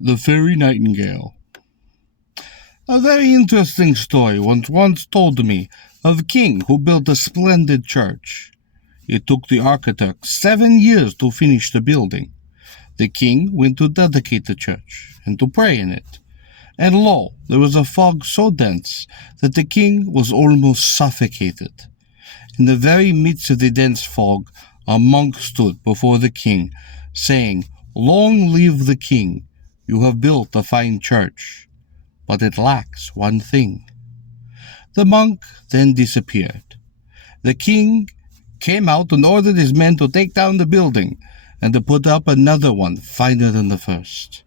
The Fairy Nightingale. A very interesting story was once told to me of a king who built a splendid church. It took the architect 7 years to finish the building. The king went to dedicate the church and to pray in it. And lo, there was a fog so dense that the king was almost suffocated. In the very midst of the dense fog, a monk stood before the king, saying, "Long live the king! You have built a fine church, but it lacks one thing." The monk then disappeared. The king came out and ordered his men to take down the building and to put up another one finer than the first.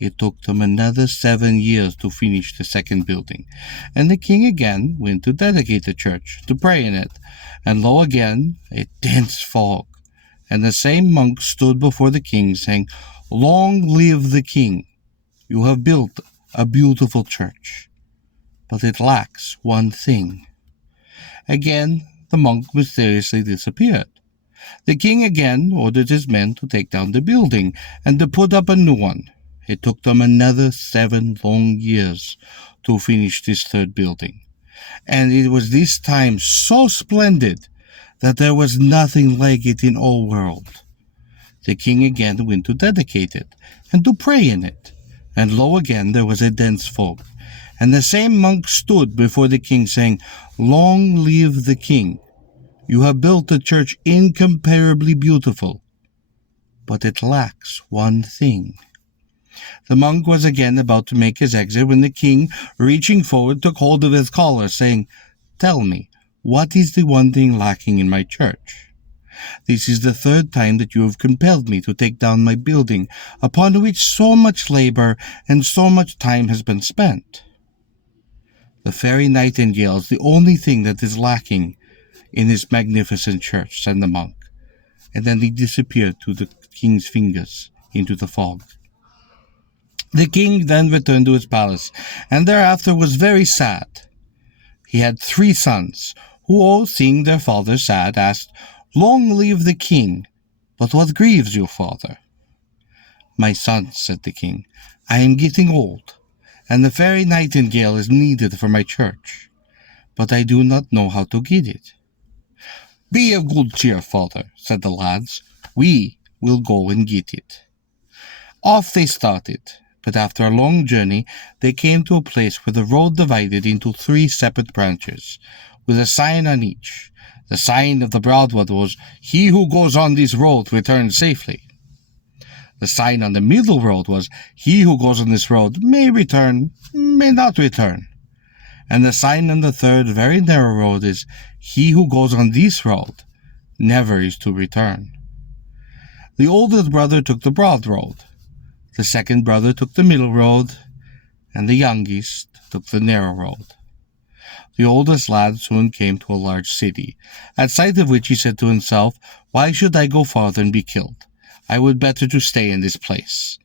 It took them another 7 years to finish the second building, and the king again went to dedicate the church, to pray in it, and lo again, a dense fog, and the same monk stood before the king, saying, "Long live the king! You have built a beautiful church, but it lacks one thing." Again, the monk mysteriously disappeared. The king again ordered his men to take down the building and to put up a new one. It took them another 7 long years to finish this third building, and it was this time so splendid that there was nothing like it in all world. The king again went to dedicate it and to pray in it, and lo again there was a dense fog, and the same monk stood before the king, saying, "Long live the king! You have built a church incomparably beautiful, but it lacks one thing." The monk was again about to make his exit when the king, reaching forward, took hold of his collar, saying, "Tell me, what is the one thing lacking in my church? This is the third time that you have compelled me to take down my building, upon which so much labor and so much time has been spent." "The Fairy Nightingale is the only thing that is lacking in this magnificent church," said the monk, and then he disappeared through the king's fingers into the fog. The king then returned to his palace, and thereafter was very sad. He had 3 sons, who all, seeing their father sad, asked, "Long live the king! But what grieves you, father?" "My sons," said the king, "I am getting old, and the Fairy Nightingale is needed for my church, but I do not know how to get it." "Be of good cheer, father," said the lads. "We will go and get it." Off they started, but after a long journey they came to a place where the road divided into 3 separate branches, with a sign on each. The sign of the broad one was, "He who goes on this road returns safely." The sign on the middle road was, "He who goes on this road may return, may not return." And the sign on the third very narrow road is, "He who goes on this road never is to return." The oldest brother took the broad road, the second brother took the middle road, and the youngest took the narrow road. The oldest lad soon came to a large city, at sight of which he said to himself, "Why should I go farther and be killed? I would better to stay in this place."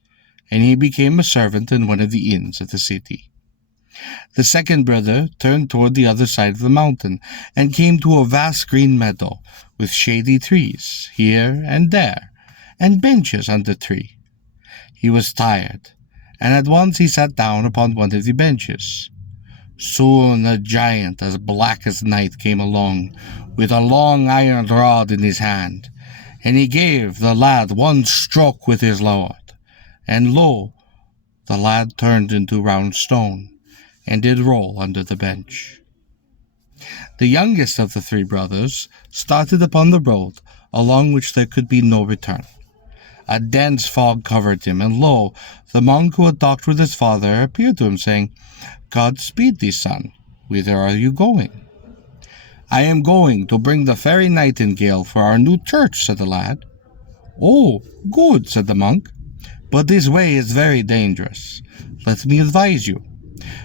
And he became a servant in one of the inns of the city. The second brother turned toward the other side of the mountain, and came to a vast green meadow, with shady trees here and there, and benches under tree. He was tired, and at once he sat down upon one of the benches. Soon a giant as black as night came along, with a long iron rod in his hand, and he gave the lad one stroke with his rod, and lo, the lad turned into round stone, and did roll under the bench. The youngest of the 3 brothers started upon the road along which there could be no return. A dense fog covered him, and lo, the monk who had talked with his father appeared to him, saying, "God speed thee, son. Whither are you going?" "I am going to bring the Fairy Nightingale for our new church," said the lad. "Oh, good," said the monk, "but this way is very dangerous. Let me advise you.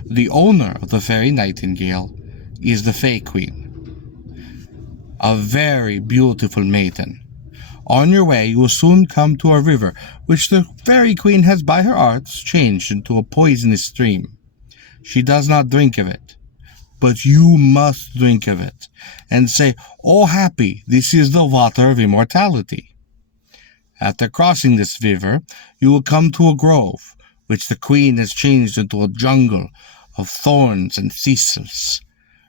The owner of the Fairy Nightingale is the Fay Queen, a very beautiful maiden. On your way you will soon come to a river, which the Fairy Queen has by her arts changed into a poisonous stream. She does not drink of it, but you must drink of it, and say, 'Oh happy, this is the water of immortality.' After crossing this river, you will come to a grove, which the queen has changed into a jungle of thorns and thistles.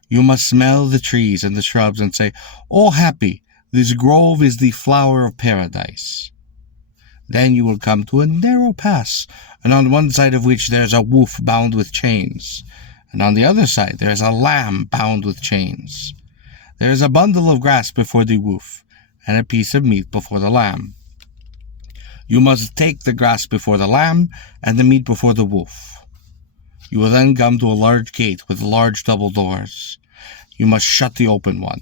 You must smell the trees and the shrubs and say, 'Oh, happy, this grove is the flower of paradise.' Then you will come to a narrow pass, and on one side of which there is a wolf bound with chains, and on the other side there is a lamb bound with chains. There is a bundle of grass before the wolf, and a piece of meat before the lamb. You must take the grass before the lamb, and the meat before the wolf. You will then come to a large gate with large double doors. You must shut the open one.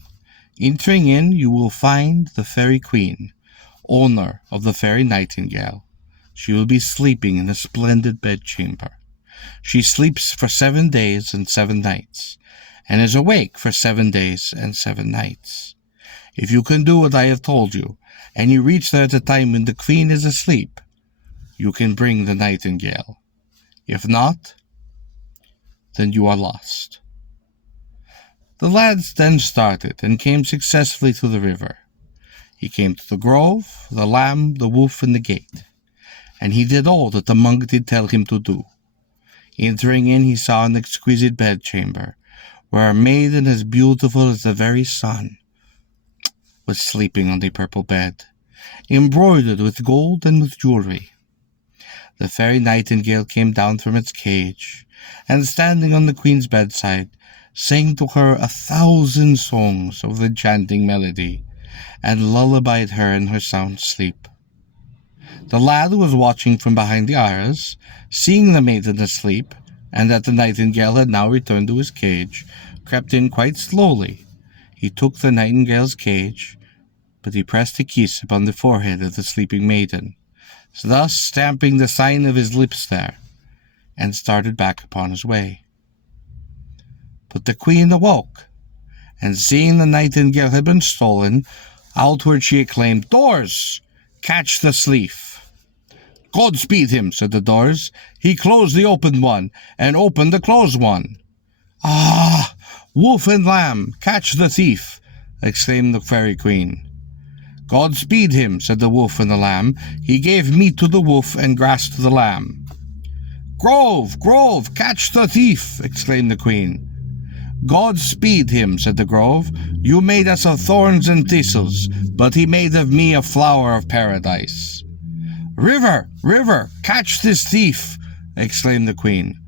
Entering in, you will find the Fairy Queen, owner of the Fairy Nightingale. She will be sleeping in a splendid bedchamber. She sleeps for 7 days and 7 nights, and is awake for 7 days and 7 nights. If you can do what I have told you, and you reach there at a time when the queen is asleep, you can bring the nightingale. If not, then you are lost." The lad then started and came successfully to the river. He came to the grove, the lamb, the wolf, and the gate, and he did all that the monk did tell him to do. Entering in, he saw an exquisite bedchamber, where a maiden as beautiful as the very sun was sleeping on the purple bed, embroidered with gold and with jewelry. The Fairy Nightingale came down from its cage, and standing on the queen's bedside, sang to her 1,000 songs of enchanting melody, and lullabied her in her sound sleep. The lad who was watching from behind the iris, seeing the maiden asleep, and that the nightingale had now returned to his cage, crept in quite slowly. He took the nightingale's cage, but he pressed a kiss upon the forehead of the sleeping maiden, thus stamping the sign of his lips there, and started back upon his way. But the queen awoke, and seeing the nightingale had been stolen, outward she exclaimed, "Doors, catch the thief!" "God speed him," said the doors. "He closed the open one, and opened the closed one." "Ah, wolf and lamb, catch the thief!" exclaimed the fairy queen. "God speed him," said the wolf and the lamb. "He gave meat to the wolf and grass to the lamb." "Grove, grove, catch the thief!" exclaimed the queen. "God speed him," said the grove. "You made us of thorns and thistles, but he made of me a flower of paradise." "River, river, catch this thief!" exclaimed the queen.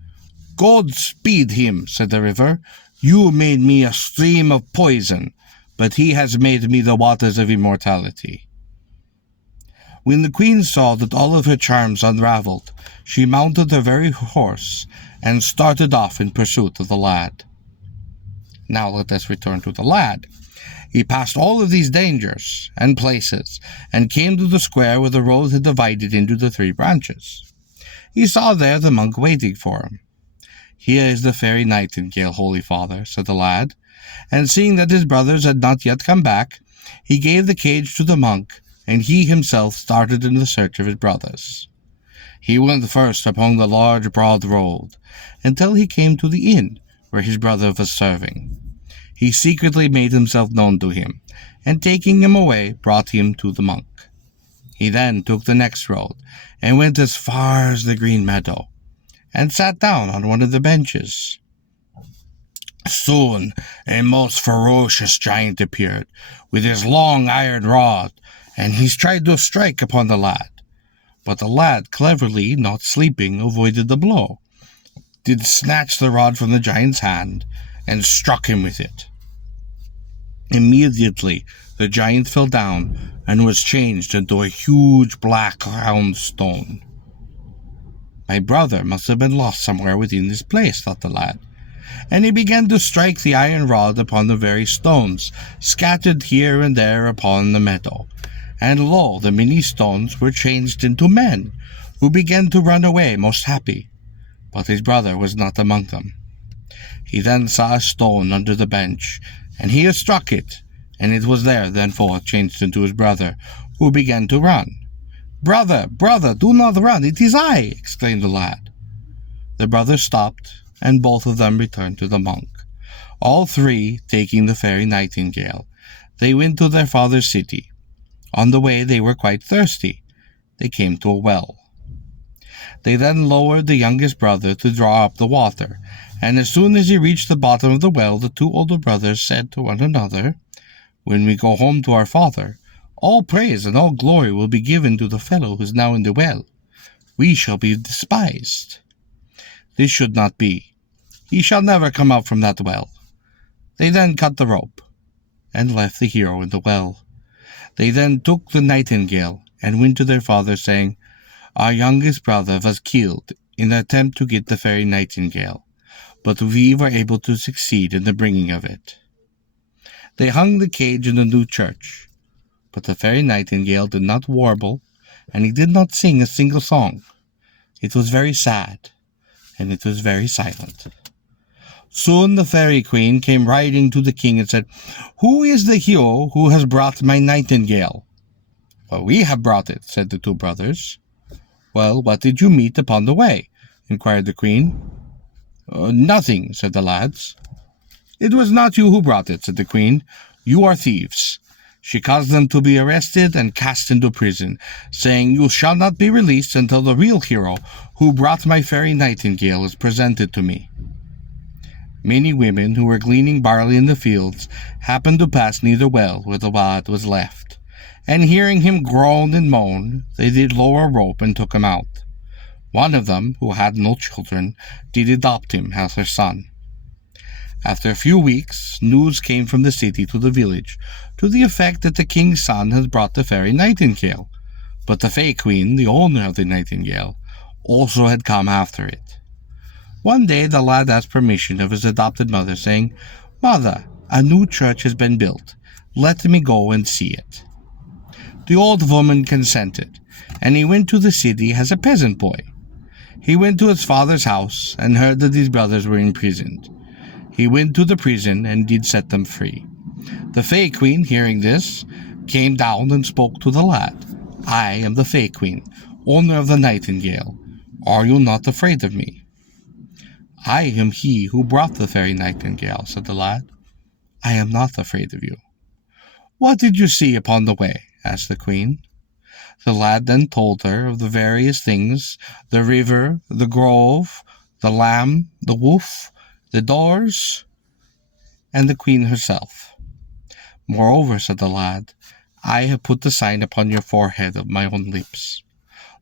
"God speed him," said the river. "You made me a stream of poison, but he has made me the waters of immortality." When the queen saw that all of her charms unraveled, she mounted her very horse and started off in pursuit of the lad. Now let us return to the lad. He passed all of these dangers and places, and came to the square where the road had divided into the 3 branches. He saw there the monk waiting for him. "Here is the Fairy Nightingale, Holy Father," said the lad, and seeing that his brothers had not yet come back, he gave the cage to the monk, and he himself started in the search of his brothers. He went first upon the large broad road, until he came to the inn where his brother was serving. He secretly made himself known to him, and taking him away, brought him to the monk. He then took the next road, and went as far as the green meadow, and sat down on one of the benches. Soon a most ferocious giant appeared, with his long iron rod, and he tried to strike upon the lad. But the lad, cleverly, not sleeping, avoided the blow, did snatch the rod from the giant's hand, and struck him with it. Immediately the giant fell down, and was changed into a huge black round stone. "My brother must have been lost somewhere within this place," thought the lad, and he began to strike the iron rod upon the very stones, scattered here and there upon the meadow. And lo, the many stones were changed into men, who began to run away most happy. But his brother was not among them. He then saw a stone under the bench, and he struck it, and it was there thenceforth changed into his brother, who began to run. "Brother, brother, do not run, it is I!" exclaimed the lad. The brother stopped, and both of them returned to the monk. All 3 taking the Fairy Nightingale, they went to their father's city. On the way they were quite thirsty. They came to a well. They then lowered the youngest brother to draw up the water, and as soon as he reached the bottom of the well, the two older brothers said to one another, "When we go home to our father, all praise and all glory will be given to the fellow who is now in the well. We shall be despised. This should not be. He shall never come out from that well." They then cut the rope and left the hero in the well. They then took the nightingale and went to their father, saying, "Our youngest brother was killed in the attempt to get the Fairy Nightingale, but we were able to succeed in the bringing of it." They hung the cage in the new church, but the Fairy Nightingale did not warble, and he did not sing a single song. It was very sad, and it was very silent. Soon the Fairy Queen came riding to the king and said, "Who is the hero who has brought my nightingale?" "Well, we have brought it," said the two brothers. "Well, what did you meet upon the way?" inquired the queen. "Nothing," said the lads. "It was not you who brought it," said the queen. "You are thieves." She caused them to be arrested and cast into prison, saying, "You shall not be released until the real hero who brought my Fairy Nightingale is presented to me." Many women who were gleaning barley in the fields happened to pass near the well where the lad was left, and hearing him groan and moan, they did lower a rope and took him out. One of them, who had no children, did adopt him as her son. After a few weeks, news came from the city to the village, to the effect that the king's son had brought the Fairy Nightingale, but the Fay Queen, the owner of the nightingale, also had come after it. One day the lad asked permission of his adopted mother, saying, "Mother, a new church has been built. Let me go and see it." The old woman consented, and he went to the city as a peasant boy. He went to his father's house and heard that his brothers were imprisoned. He went to the prison and did set them free. The Fay Queen, hearing this, came down and spoke to the lad. "I am the Fay Queen, owner of the nightingale. Are you not afraid of me?" "I am he who brought the Fairy Nightingale," said the lad. "I am not afraid of you." "What did you see upon the way?" asked the queen. The lad then told her of the various things: the river, the grove, the lamb, the wolf, the doors, and the queen herself. "Moreover," said the lad, "I have put the sign upon your forehead of my own lips.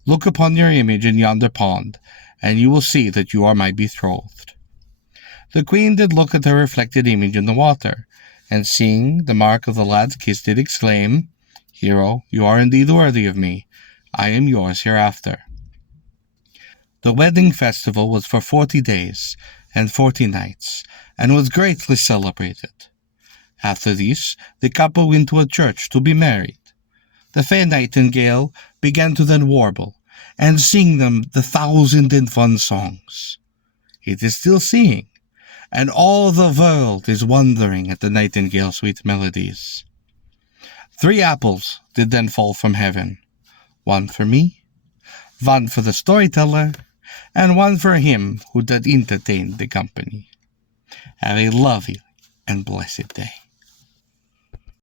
Look upon your image in yonder pond, and you will see that you are my betrothed." The queen did look at her reflected image in the water, and seeing the mark of the lad's kiss did exclaim, "Hero, you are indeed worthy of me. I am yours hereafter." The wedding festival was for 40 days and 40 nights, and was greatly celebrated. After this, the couple went to a church to be married. The Fairy Nightingale began to then warble, and sing them the 1,001 songs. It is still singing, and all the world is wondering at the nightingale's sweet melodies. 3 apples did then fall from heaven, 1 for me, 1 for the storyteller, and 1 for him who did entertain the company. Have a lovely and blessed day.